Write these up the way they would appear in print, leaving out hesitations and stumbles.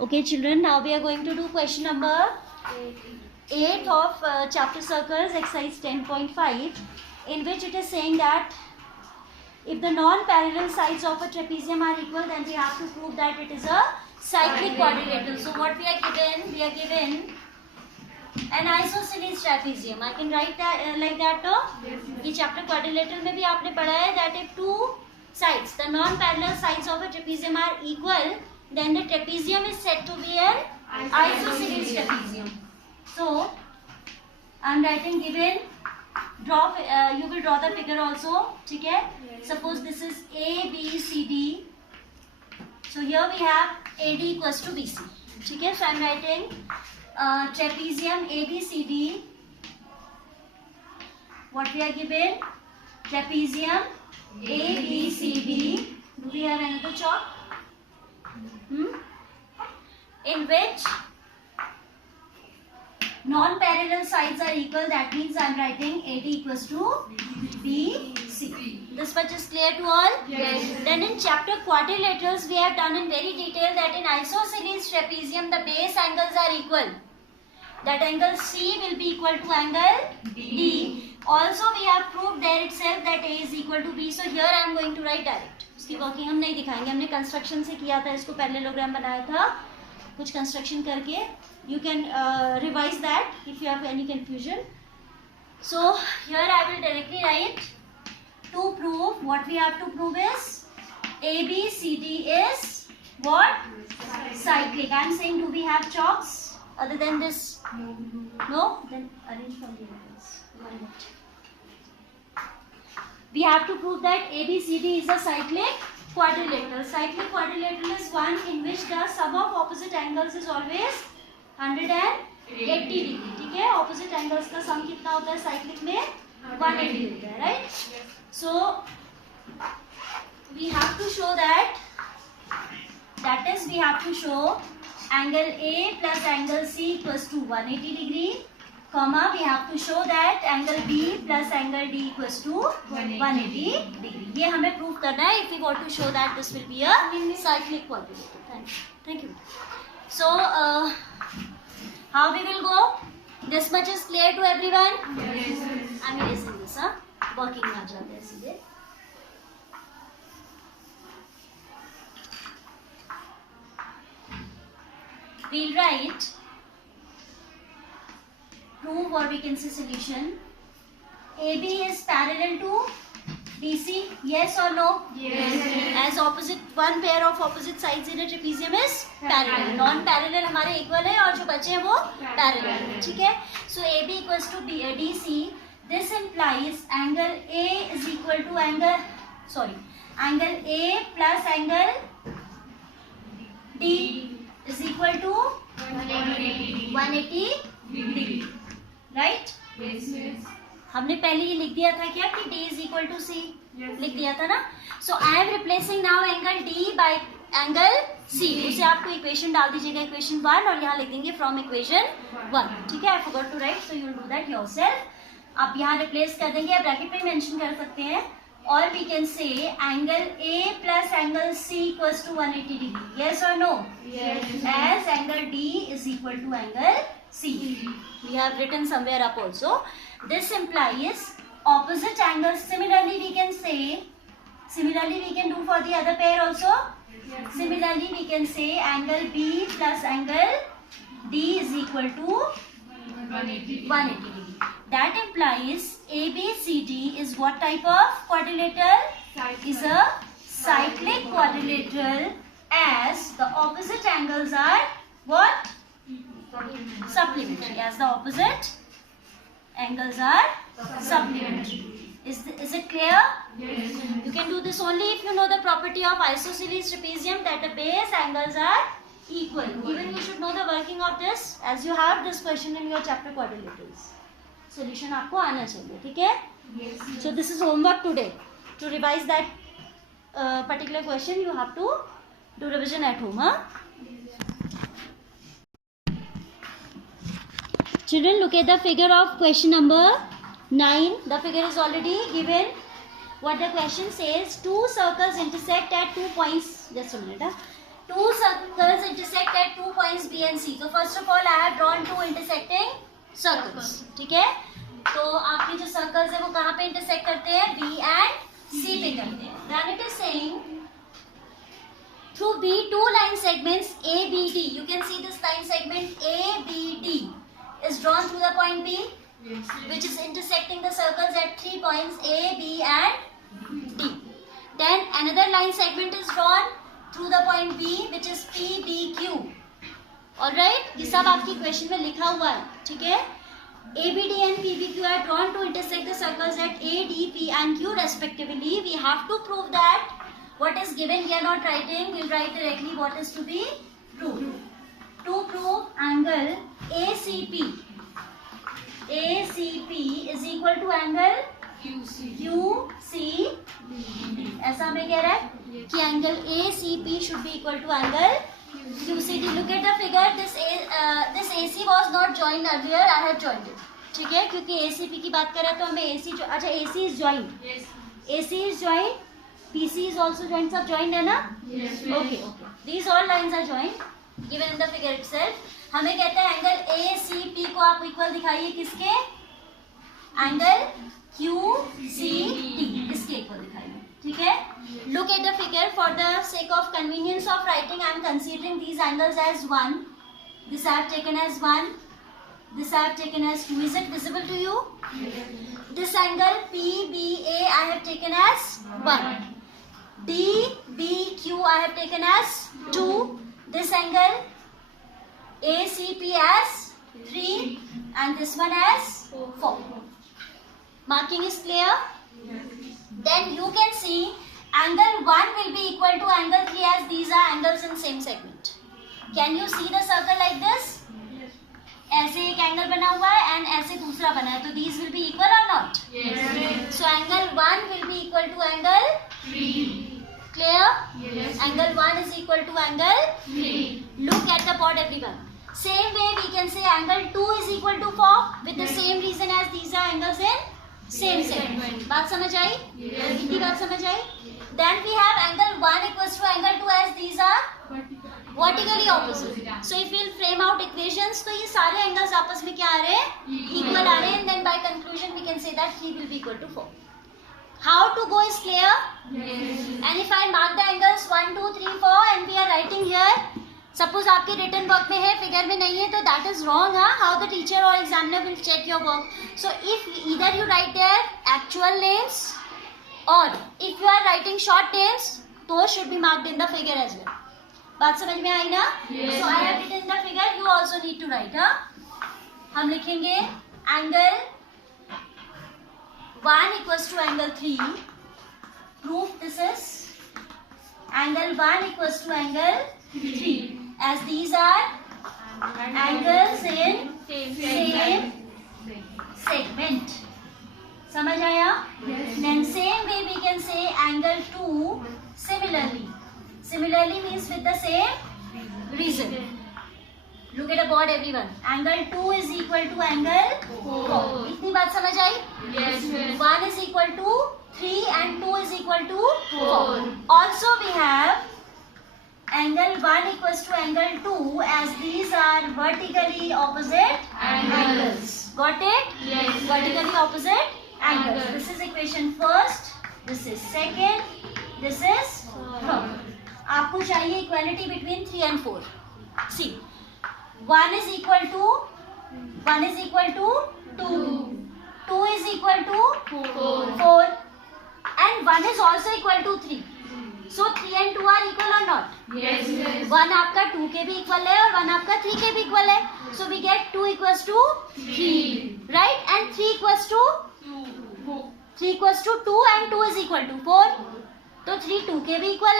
Okay, children, now we are going to do question number 8 of chapter circles, exercise 10.5, in which it is saying that if the non-parallel sides of a trapezium are equal, then we have to prove that it is a cyclic quadrilateral. So what we are given? We are given an isosceles trapezium. I can write that like that. No? ये chapter quadrilateral में भी आपने पढ़ा है that if two sides, the non-parallel sides of a trapezium are equal, then the trapezium is said to be an isosceles trapezium. So I am writing given. Draw. You will draw the figure also. ठीक है? Suppose this is A, B, C, D. So here we have AD equals to BC. ठीक है? So I am writing trapezium ABCD. What we are given? Trapezium ABCD. Do we have another chalk? In which non-parallel sides are equal. That means I am writing AD equals to BC. This much is clear to all? Yes. Then in chapter quadrilaterals we have done in very detail that in isosceles trapezium the base angles are equal. That angle C will be equal to angle D. Also we have proved there itself that A is equal to B. So here I am going to write direct. उसकी working हम नहीं दिखाएंगे, हमने construction से किया था, इसको parallelogram बनाया था कुछ कंस्ट्रक्शन करके. You can revise that if you have any confusion. So here I will directly write to prove. What we have to prove is ABCD is what? Cyclic. I am saying, do we have chalks other than this? No? Then arrange from the others. One minute. We have to prove that ABCD is a cyclic quadrilateral. Cyclic quadrilateral is one in which the sum of opposite angles is always 180 degree. ठीक है? Opposite angles का सम कितना होता है cyclic में? 180 होता है. Right? So we have to show that is we have to show angle A plus angle C equals to 180 degree, comma we have to show that angle B plus angle D equals to 180 degree. ये हमें prove करना है if we want to show that this will be a cyclic quadrilateral. Thank you. So how we will go? This much is clear to everyone? Yes. I'm erasing this. Working में आ जाते हैं सीधे. We'll write prove, or we can say solution. AB is parallel to DC. Yes or no? Yes. As opposite, one pair of opposite sides in a trapezium is parallel. Non-parallel हमारे equal है और जो बचे हैं वो parallel. ठीक है? So AB equals to DC. This implies angle A is equal to angle A plus angle D is equal to 180 degree. Right? हमने पहले ये लिख दिया था क्या कि D is equal to C? लिख दिया था ना. So I am replacing now angle D by angle C. उसे आपको इक्वेशन डाल दीजिएगा, इक्वेशन 1, और यहाँ लिख देंगे फ्रॉम इक्वेशन 1. ठीक है? I forgot to write, so you will do that yourself. आप यहाँ रिप्लेस कर देंगे, आप ब्रैकेट में मेंशन कर सकते हैं. और we can say angle A plus angle C equals to 180 degree. Yes or no? As angle D is equal to angle C. We have written somewhere up also. This implies opposite angles. Similarly we can do for the other pair also. Similarly we can say angle B plus angle D is equal to 180 degree. That implies ABCD is what type of quadrilateral? Is a cyclic quadrilateral, as the opposite angles are what? Supplementary. As the opposite angles are supplementary. Is it clear? Yes. You can do this only if you know the property of isosceles trapezium, that the base angles are equal. Even you should know the working of this, as you have this question in your chapter quadrilaterals. Solution आपको आना चाहिए. ठीक है? Yes. So this is homework today. To revise that particular question, you have to do revision at home. Children, look at the figure of question number 9. The figure is already given. What the question says, two circles intersect at 2 points. Just a minute. two circles intersect at 2 points B and C. So first of all I have drawn two intersecting circles. ठीक है, तो आपके जो circles है वो कहाँ पे intersect करते हैं? B and C पे करते हैं. Then it is saying through B two line segments ABD. You can see this line segment ABD is drawn through the point B, which is intersecting the circles at 3 points A, B and D. Then another line segment is drawn through the point B, which is PBQ. Alright, ये सब आपकी question में लिखा हुआ है, ठीक है. ABD and PBQ are drawn to intersect the circles at A, D, P and Q respectively. We have to prove that what is given we are not writing. We'll write directly what is to be proved. To prove angle ACP. ACP is equal to angle QCD. ऐसा हमें कह रहा है कि angle ACP should be equal to angle QCD. Look at the figure. This AC was not joined earlier. I have joined it. ठीक है, क्योंकि ACP की बात कर रहे हैं तो हमें AC अच्छा AC is joined. Yes. AC is joined. PC is also joined. सब joined है ना? Yes. Okay. These all lines are joined. Given in the figure itself. हमें कहता है एंगल ACP को आप इक्वल दिखाइए किसके? एंगल QCD इसके इक्वल दिखाइए. ठीक है. Look at the figure. For the sake of convenience of writing, I am considering these angles as 1. This I have taken as 1. This I have taken as 2. Is it visible to you? This angle PBA I have taken as 1. DBQ I have taken as 2. This angle ACP as 3 and this one as 4. Marking is clear? Then you can see angle 1 will be equal to angle 3 as these are angles in same segment. Can you see the circle like this? ऐसे एक angle बना हुआ है and ऐसे दूसरा बना है, तो these will be equal or not? Yes. So angle 1 will be equal to angle 3. Clear? Yes. Angle 1 is equal to angle 3. Look at the board everyone. Same way we can say angle 2 is equal to 4 with the same reason as these are angles in same segment. बात समझ आई? हिंदी बात समझ आई? Then we have angle 1 equals to angle 2 as these are vertically opposite. So if we'll frame out equations, तो ये सारे angles आपस में क्या आ रहे हैं? Equal आ रहे हैं. And then by conclusion we can say that 3 will be equal to 4. How to go is clear? Yes. And if I mark the angles 1, 2, 3, 4 and we are writing here, suppose आपके written work में है, figure में नहीं है, तो that is wrong. How the teacher or examiner will check your work? So if either you write their actual names or if you are writing short names, those should be marked in the figure as well. बात समझ में आई ना? Yes. So I have written the figure. You also need to write. हम लिखेंगे angle 1 equals to angle 3. Proof this is angle 1 equals to angle 3. As these are angles in same segment. समझ आया? Yes. Then same way we can say angle 2 similarly. Similarly means with the same reason. Look at the board everyone. Angle 2 is equal to angle 4. इतनी बात समझ आई? Yes. 1 is equal to 3 and 2 is equal to 4. Also we have angle 1 equals to angle 2 as these are vertically opposite angles. Got it? Yes. Vertically opposite angles. This is equation first. This is second. This is third. आपको चाहिए equality between 3 and 4. See, 1 is equal to 2, 2 is equal to 4 and 1 is also equal to 3. So 3 and 2 are equal or not? Yes. 1 आपका 2 के भी equal है और 1 आपका 3 के भी इक्वल है. So we get 2 equals to 3, right? And 3 equals to 2 and 2 is equal to 4. तो 3 2 के भी इक्वल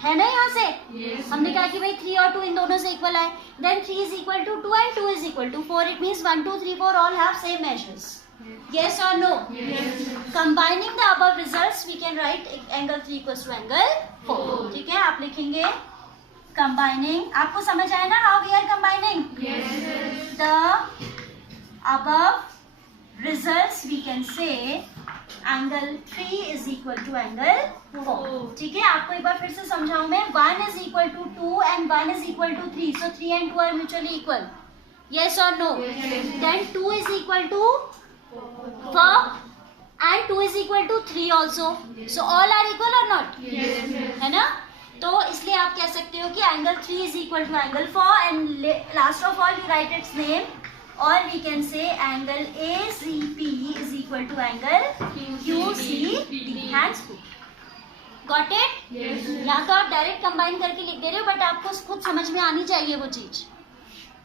है ना यहाँ से? Yes. हमने कहा कि भाई 3 और 2 इन दोनों से इक्वल है. Then 3 is equal to 2 and 2 is equal to 4. It means 1, 2, 3, 4 all have same measures. Yes or no? Yes. Combining the above results, we can write angle 3 equals to angle 4. ठीक है, आप लिखेंगे combining. आपको समझ आया ना how we are combining? Yes. The above results we can say angle 3 is equal to angle 4. ठीक है, आपको एक बार फिर से समझाऊं मैं. 1 is equal to 2 and 1 is equal to 3. So 3 and 2 are mutually equal. Yes or no? Then 2 is equal to 4 and 2 is equal to 3 also. So all are equal or not? है ना? तो इसलिए आप कह सकते हो कि angle 3 is equal to angle 4 and last of all you write its name, or we can say angle ACP is equal to angle QCD. Hands put. Got it? Yes. या तो आप डायरेक्ट कंबाइन करके लिख दे रहे हो, but आपको खुद समझ में आनी चाहिए वो चीज.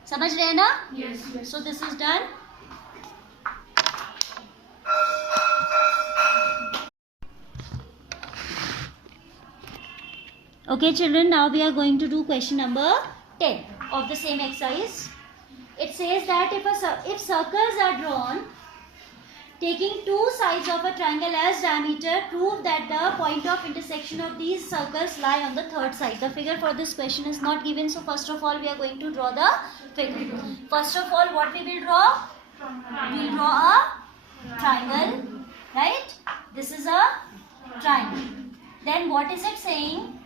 समझ रहे हैं ना? Yes. So this is done. Okay children, now we are going to do question number 10 of the same exercise. It says that if circles are drawn taking two sides of a triangle as diameter, prove that the point of intersection of these circles lie on the third side. The figure for this question is not given, so first of all we are going to draw the figure. First of all, what we will draw? We will draw a triangle, right? This is a triangle. Then what is it saying?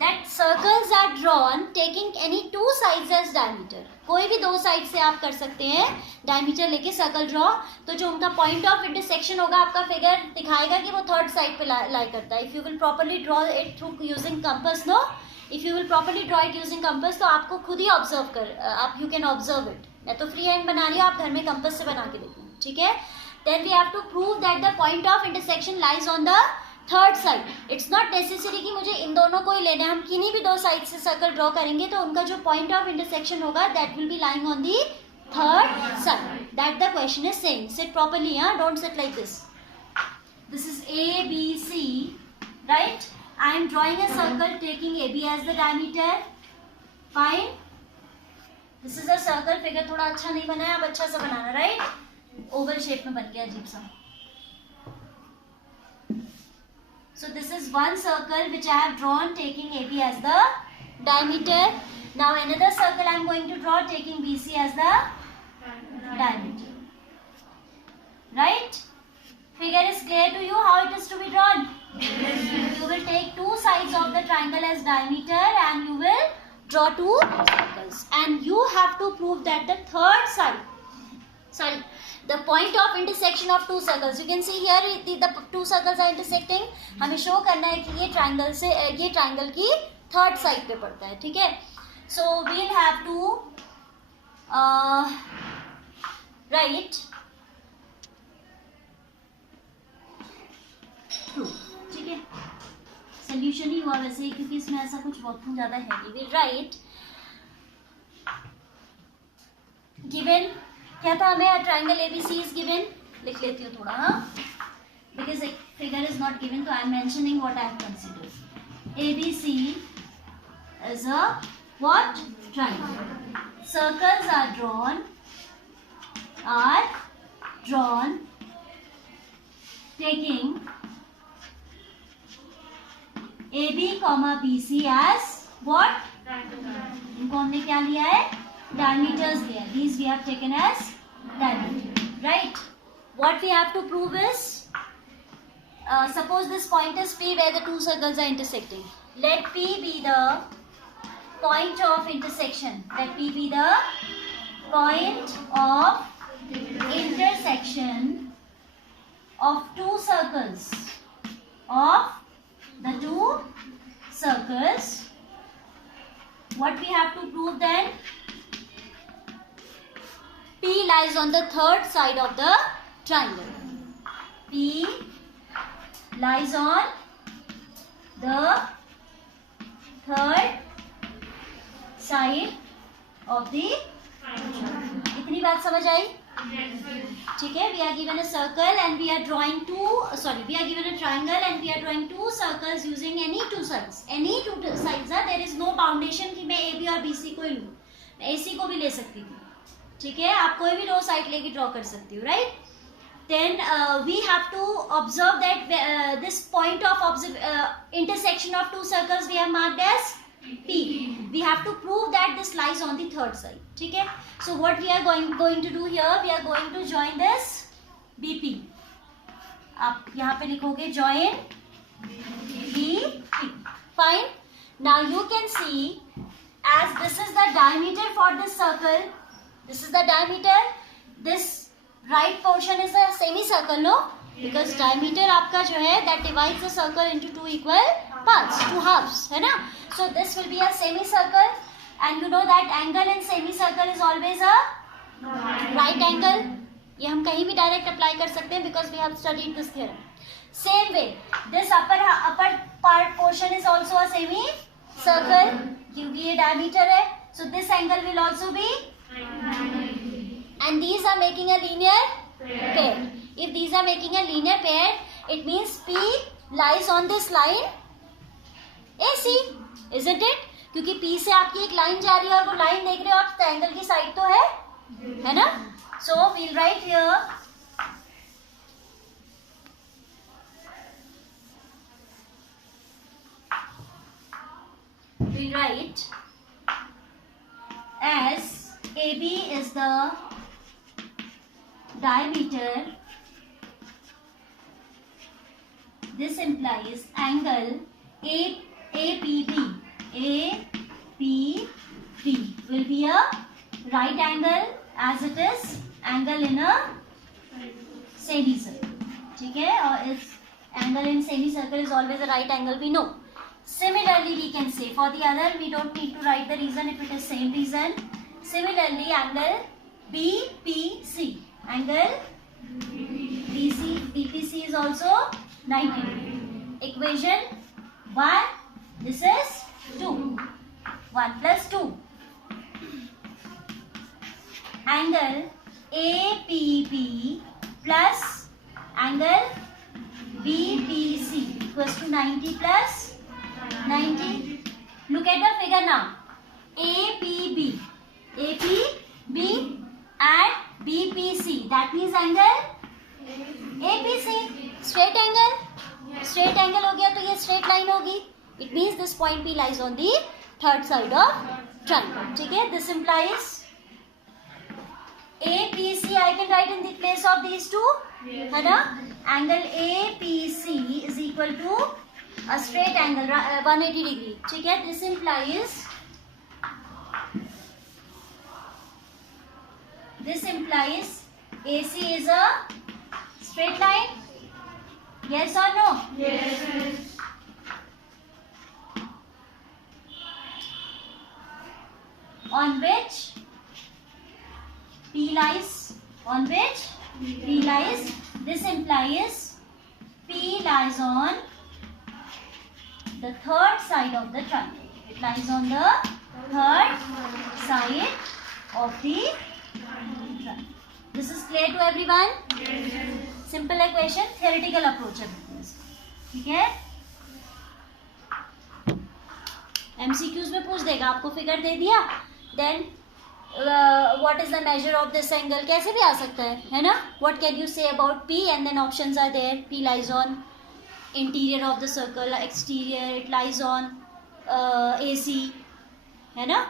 That circles are drawn taking any two sides as diameter. कोई भी दो side से आप कर सकते हैं diameter लेके circle draw. तो जो उनका पॉइंट ऑफ इंटरसेक्शन होगा आपका फिगर दिखाएगा कि वो थर्ड साइड पे लाई करता है. If you will properly draw it through using compass, no, if you will properly draw it using compass, तो आपको खुद ही ऑब्जर्व कर, आप यू कैन ऑब्जर्व इट. मैं तो फ्री हैंड बना रही हूँ, आप घर में कंपास से बना के देखो. ठीक है. Then we have to prove that the point of intersection lies on the third side. It's not necessary कि मुझे इन दोनों को ही लेना है. हम किन्हीं भी दो साइड से सर्कल ड्रॉ करेंगे तो उनका जो पॉइंट ऑफ इंटरसेक्शन होगा that will be lying on the third side. That the question is saying. Sit properly, don't sit like this. This is A B C, right? I am drawing a circle taking A B as the diameter. Fine. This is a circle. Figure थोड़ा अच्छा नहीं बना है, अब अच्छा सा बनाना, right? Oval shape में बन गया अजीब सा. So this is one circle which I have drawn taking AB as the diameter. Now another circle I am going to draw taking BC as the diameter. Right? Figure is clear to you how it is to be drawn? Yes. You will take two sides of the triangle as diameter and you will draw two circles. And you have to prove that the third side, sorry, the point of intersection of two circles, you can see here the two circles are intersecting. हमें show करना है कि ये triangle से ये triangle की third side पे पड़ता है. ठीक है. So we'll have to write to. ठीक है. सोल्यूशन ही हुआ वैसे ही, क्योंकि इसमें ऐसा कुछ बहुत ज़्यादा हैवी. वील राइट गिवन क्या था हमें? Triangle ABC is given. लिख लेती हूँ थोड़ा, बिकॉज एक फिगर इज नॉट गिवन, तो I am mentioning what I have considered. ABC is a what? Triangle. Circles are drawn taking AB, BC as what? इनको हमने क्या लिया है? Diameters लिया. These we have taken as diameter, right? What we have to prove is, suppose this point is P where the two circles are intersecting. Let P be the point of intersection. Let P be the point of intersection of two circles. Of the two circles, what we have to prove then? P lies on the third side of the triangle. P lies on the third side of the triangle. इतनी बात समझ आई? ठीक है. We are given a circle and we are drawing we are given a triangle and we are drawing two circles using any two sides. Any two sides are, there is no boundation कि मैं A B और B C को ही लूँ. मैं ए सी को भी ले सकती हूँ. ठीक है. आप कोई भी दो साइड लेके ड्रॉ कर सकती हो, right? Then we have to observe that this point of intersection of two circles we have marked as P. We have to prove that this lies on the third side. ठीक है. So what we are going to do here, we are going to join this BP. आप यहाँ पे लिखोगे join B, P. Fine. Now you can see, as this is the diameter for this circle, this is the diameter, this right portion is a semicircle, no? Because diameter आपका जो है that divides the circle into two equal parts, two halves, है ना? So this will be a semicircle, and you know that angle in semicircle is always a right angle. ये हम कहीं भी direct apply कर सकते हैं because we have studied this theorem. Same way, this upper part portion is also a semicircle क्योंकि ये diameter है. So this angle will also be, and these are making a linear pair. If these are making a linear pair, it means P lies on this line AC, isn't it? क्योंकि P से आपकी एक line जा रही है और वो line देख रहे हो आप, ट्रायंगल की साइड तो है ना? So we'll write here as AB is the diameter. This implies angle APB will be a right angle as it is angle in a semicircle. ठीक है? और इस angle in semicircle is always a right angle, we know. Similarly, we can say for the other, we don't need to write the reason if it is same reason. Similarly, angle BPC. Angle BPC is also 90 degree. Equation 1. This is 2. 1 plus 2. Angle APB plus angle BPC equals to 90 plus 90. Look at the figure now. APB and BPC. That means angle APC. Straight angle. Straight angle हो गया तो ये straight line होगी. It means this point P lies on the third side of triangle. ठीक है? This implies APC I can write in the place of these two. है ना? Angle APC is equal to a straight angle 180 degree. ठीक है? This implies AC is a straight line. Yes or no? Yes. On which P lies. On which P lies. This implies P lies on the third side of the triangle. It lies on the third side of the triangle. This is clear to everyone? Yes. Simple equation, theoretical approach है. ठीक है? MCQs में पूछ देगा, आपको figure दे दिया, then what is the measure of this angle? कैसे भी आ सकता है ना? What can you say about P? And then options are there. P lies on interior of the circle, exterior, it lies on AC, है ना?